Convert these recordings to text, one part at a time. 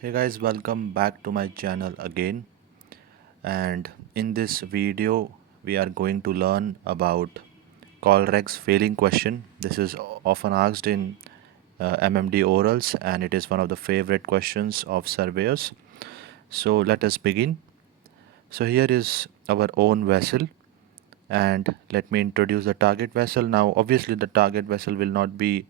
Hey guys, welcome back to my channel again. And in this video, we are going to learn about COLREGS Failing question. This is often asked in MMD Orals, and it is one of the favorite questions of surveyors. So let us begin. So here is our own vessel, and let me introduce the target vessel. Now obviously the target vessel will not be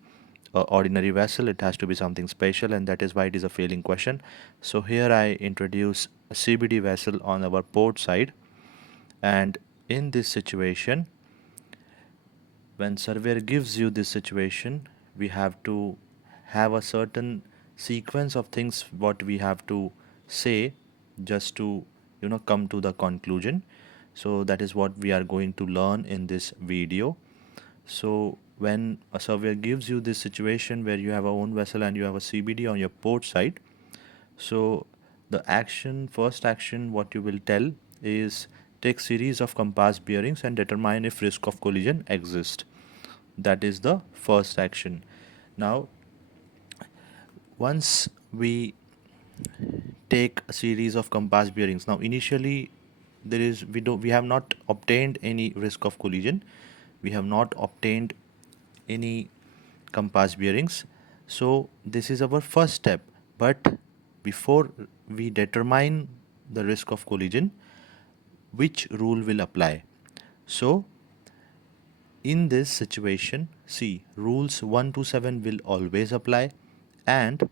a ordinary vessel, it has to be something special, and that is why it is a failing question. So here I introduce a CBD vessel on our port side, and in this situation, when surveyor gives you this situation, we have to have a certain sequence of things what we have to say just to come to the conclusion. So that is what we are going to learn in this video. So when a surveyor gives you this situation where you have a own vessel and you have a CBD on your port side, so the first action what you will tell is take series of compass bearings and determine if risk of collision exists. That is the first action. Now once we take a series of compass bearings, now initially we have not obtained any risk of collision, we have not obtained any compass bearings, so this is our first step. But before we determine the risk of collision, which rule will apply? So in this situation, see, rules 1 to 7 will always apply, and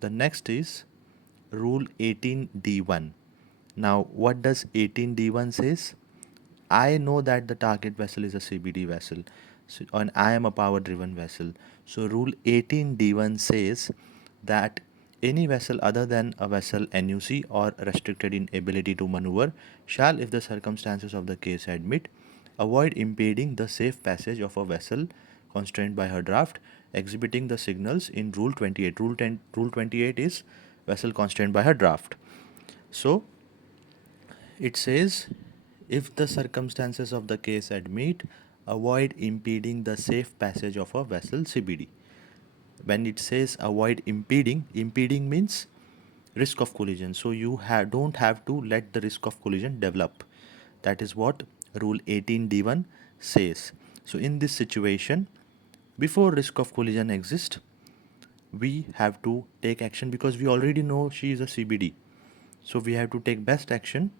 the next is rule 18d1. Now what does 18d1 says? I know that the target vessel is a CBD vessel, so, and I am a power driven vessel. So rule 18d1 says that any vessel other than a vessel NUC or restricted in ability to maneuver shall, if the circumstances of the case admit, avoid impeding the safe passage of a vessel constrained by her draft, exhibiting the signals in rule 28. Rule 28 is vessel constrained by her draft. So it says, if the circumstances of the case admit, avoid impeding the safe passage of a vessel CBD. When it says avoid impeding, impeding means risk of collision. So you don't have to let the risk of collision develop. That is what rule 18d1 says. So in this situation, before risk of collision exists, we have to take action because we already know she is a CBD. So we have to take best action.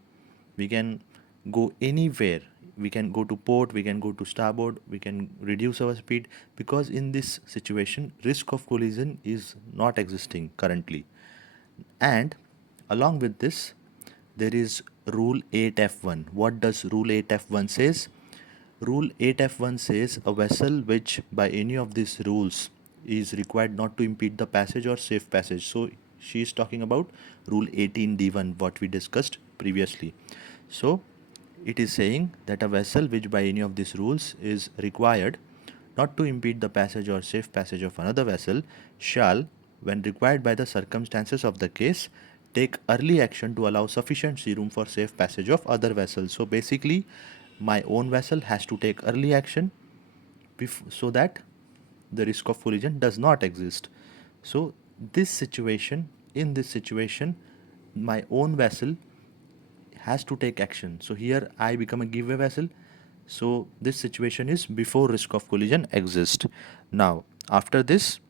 We can go anywhere. We can go to port, we can go to starboard, we can reduce our speed, because in this situation risk of collision is not existing currently. And along with this, there is rule 8f1. What does rule 8f1 says? Rule 8f1 says a vessel which by any of these rules is required not to impede the passage or safe passage. So she is talking about rule 18d1 what we discussed previously. So it is saying that a vessel which by any of these rules is required not to impede the passage or safe passage of another vessel shall, when required by the circumstances of the case, take early action to allow sufficient sea room for safe passage of other vessels. So basically, my own vessel has to take early action so that the risk of collision does not exist. So in this situation, my own vessel has to take action. So here I become a giveaway vessel. So this situation is before risk of collision exists. Now after this,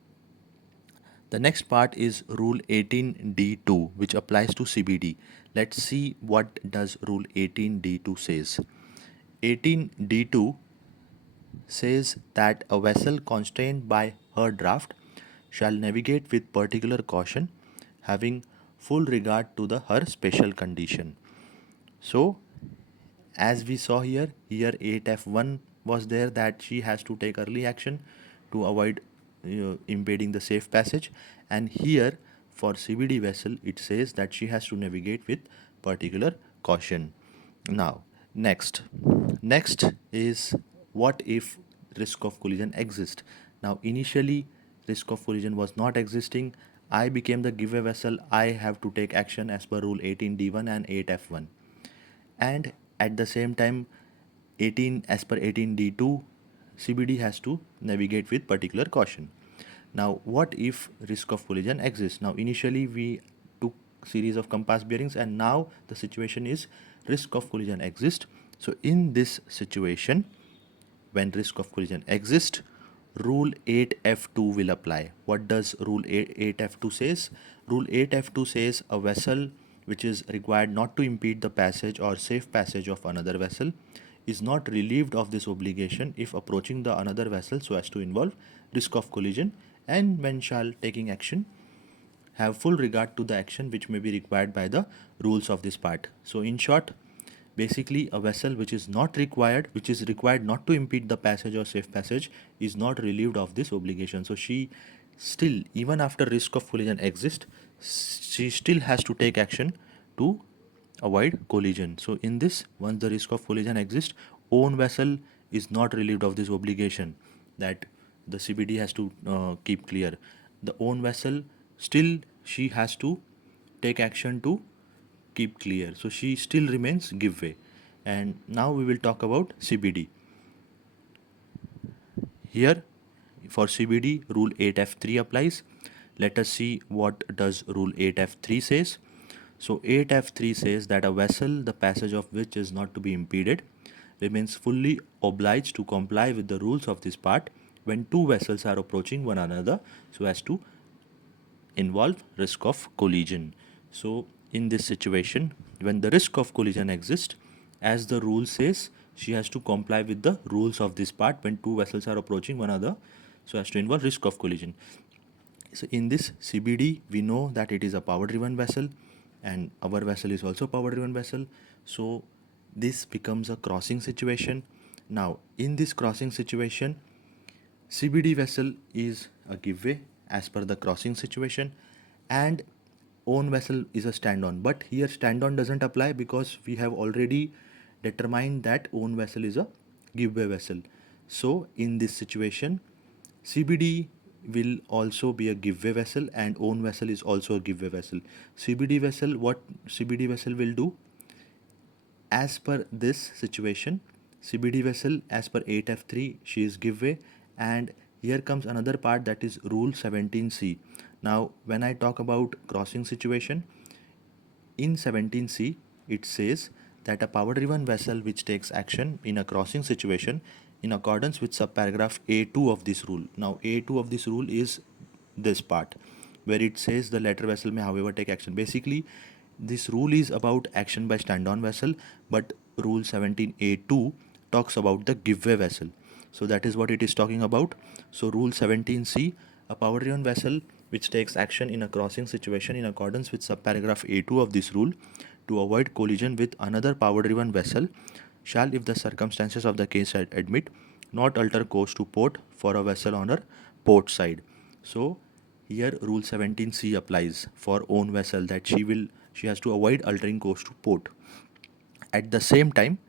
the next part is rule 18d2, which applies to CBD. Let's see what does rule 18d2 says. 18d2 says that a vessel constrained by her draft shall navigate with particular caution, having full regard to her special condition. So as we saw here 8f1 was there, that she has to take early action to avoid impeding the safe passage, and here for CBD vessel it says that she has to navigate with particular caution. Now next is, what if risk of collision exists. Now initially risk of collision was not existing. I became the giveaway vessel. I have to take action as per rule 18d1 and 8f1. And at the same time 18 as per 18d2, CBD has to navigate with particular caution. Now what if risk of collision exists? Now initially we took series of compass bearings and now the situation is risk of collision exists. So in this situation, when risk of collision exists, rule 8f2 will apply. What does rule 8f2 says? Rule 8f2 says a vessel which is required not to impede the passage or safe passage of another vessel is not relieved of this obligation if approaching the another vessel so as to involve risk of collision, and when shall taking action have full regard to the action which may be required by the rules of this part. So in short, basically a vessel which is required not to impede the passage or safe passage is not relieved of this obligation. So she still, even after risk of collision exists, she still has to take action to avoid collision. So in this, once the risk of collision exists, own vessel is not relieved of this obligation that the CBD has to keep clear. The own vessel still, she has to take action to keep clear. So she still remains give way. And now we will talk about CBD. Here for CBD, rule 8f3 applies. Let us see what does rule 8f3 says. So 8f3 says that a vessel the passage of which is not to be impeded remains fully obliged to comply with the rules of this part when two vessels are approaching one another so as to involve risk of collision. So in this situation, when the risk of collision exists, as the rule says, she has to comply with the rules of this part when two vessels are approaching one another so as to involve risk of collision. So in this CBD, we know that it is a power driven vessel and our vessel is also power driven vessel. So this becomes a crossing situation. Now in this crossing situation, CBD vessel is a giveaway as per the crossing situation, and own vessel is a stand on. But here stand on doesn't apply because we have already determined that own vessel is a giveaway vessel. So in this situation, CBD will also be a giveaway vessel and own vessel is also a giveaway vessel. CBD vessel, what CBD vessel will do? As per this situation, CBD vessel as per 8f3 she is giveaway, and here comes another part, that is rule 17c. Now when I talk about crossing situation, in 17c it says that a power driven vessel which takes action in a crossing situation in accordance with subparagraph A2 of this rule. Now A2 of this rule is this part where it says the latter vessel may however take action. Basically this rule is about action by stand on vessel, but rule 17A2 talks about the giveaway vessel. So that is what it is talking about. So rule 17c, a power driven vessel which takes action in a crossing situation in accordance with subparagraph A2 of this rule to avoid collision with another power driven vessel shall, if the circumstances of the case admit, not alter course to port for a vessel on her port side. So here rule 17c applies for own vessel, that she has to avoid altering course to port. At the same time,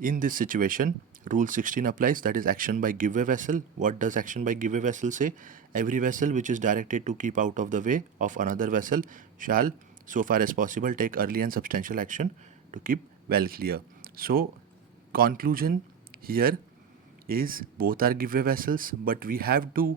in this situation, rule 16 applies, that is action by giveaway vessel. What does action by giveaway vessel say? Every vessel which is directed to keep out of the way of another vessel shall, so far as possible, take early and substantial action to keep well clear. So conclusion here is both are giveaway vessels, but we have to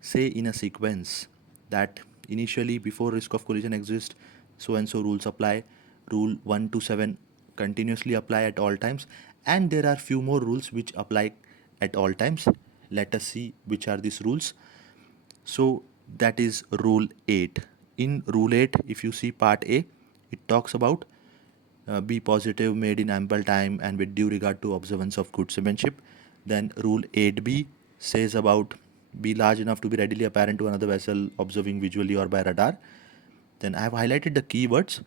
say in a sequence that initially before risk of collision exists, so and so rules apply. Rule 1 to 7 continuously apply at all times, and there are few more rules which apply at all times. Let us see which are these rules. So that is rule 8. In rule 8, if you see part A, it talks about be positive, made in ample time and with due regard to observance of good seamanship. Then rule 8b says about be large enough to be readily apparent to another vessel observing visually or by radar. Then I have highlighted the keywords.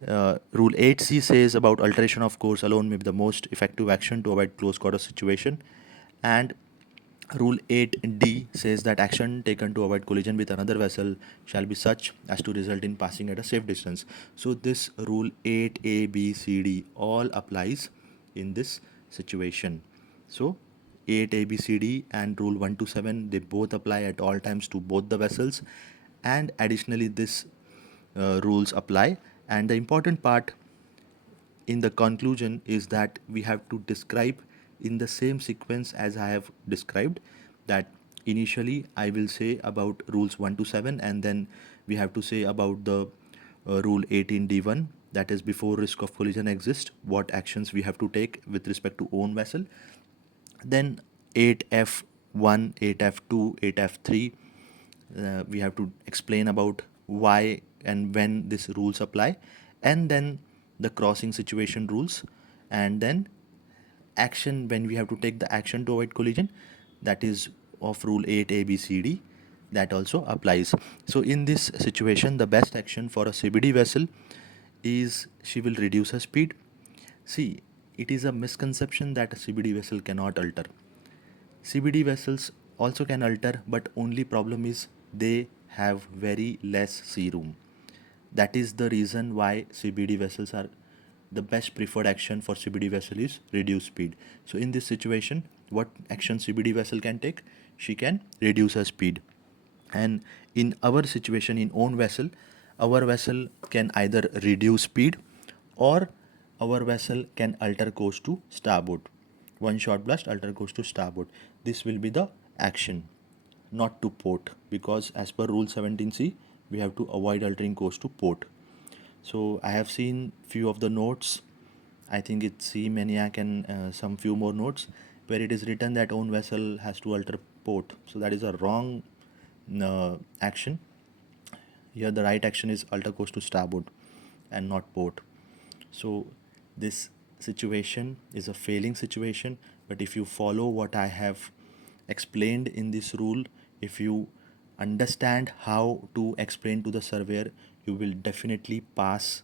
Rule 8c says about alteration of course alone may be the most effective action to avoid close quarter situation. And Rule 8d says that action taken to avoid collision with another vessel shall be such as to result in passing at a safe distance. So this rule 8a, b, c, d all applies in this situation. So 8 ABCD and rule 1 to 7, they both apply at all times to both the vessels, and additionally this rules apply. And the important part in the conclusion is that we have to describe in the same sequence as I have described, that initially I will say about rules 1 to 7, and then we have to say about the rule 18D1, that is before risk of collision exists, what actions we have to take with respect to own vessel. Then 8F1, 8F2, 8F3, we have to explain about why and when these rules apply, and then the crossing situation rules, and then action when we have to take the action to avoid collision, that is of rule 8 ABCD, that also applies. So in this situation, the best action for a CBD vessel is she will reduce her speed. See, it is a misconception that a CBD vessel cannot alter. CBD vessels also can alter, but only problem is they have very less sea room. That is the reason why CBD vessels are the best preferred action for CBD vessel is reduce speed. So in this situation, what action CBD vessel can take? She can reduce her speed. And in our situation in own vessel, our vessel can either reduce speed or our vessel can alter course to starboard. One shot blast, alter course to starboard. This will be the action, not to port, because as per rule 17C, we have to avoid altering course to port. So I have seen few of the notes. I think it's C Maniac and some few more notes where it is written that own vessel has to alter port. So that is a wrong action. Here the right action is alter course to starboard and not port. So this situation is a failing situation, but if you follow what I have explained in this rule, if you understand how to explain to the surveyor, you will definitely pass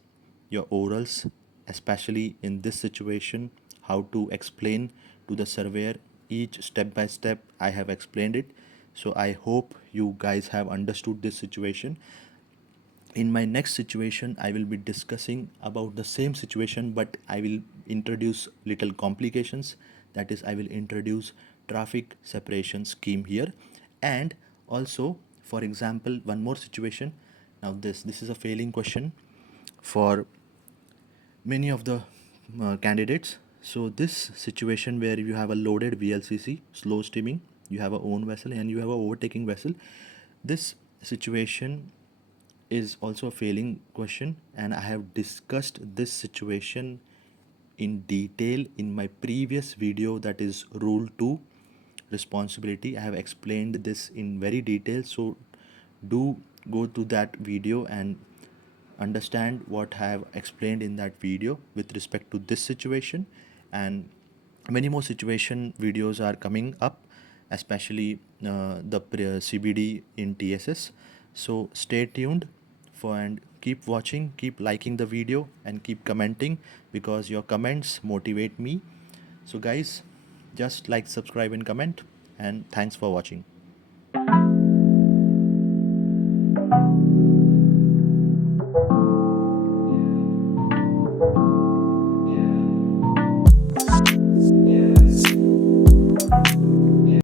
your orals, especially in this situation, how to explain to the surveyor each step by step. I have explained it. So I hope you guys have understood this situation. In my next situation, I will be discussing about the same situation, but I will introduce little complications. That is, I will introduce traffic separation scheme here. And also, for example, one more situation. Now this is a failing question for many of the candidates. So this situation where you have a loaded VLCC, slow steaming, you have a own vessel and you have a overtaking vessel. This situation is also a failing question, and I have discussed this situation in detail in my previous video, that is rule 2 responsibility. I have explained this in very detail, so do go to that video and understand what I have explained in that video with respect to this situation. And many more situation videos are coming up, especially the CBD in TSS. So stay tuned for and keep watching, keep liking the video and keep commenting, because your comments motivate me. So guys, just like, subscribe and comment, and thanks for watching.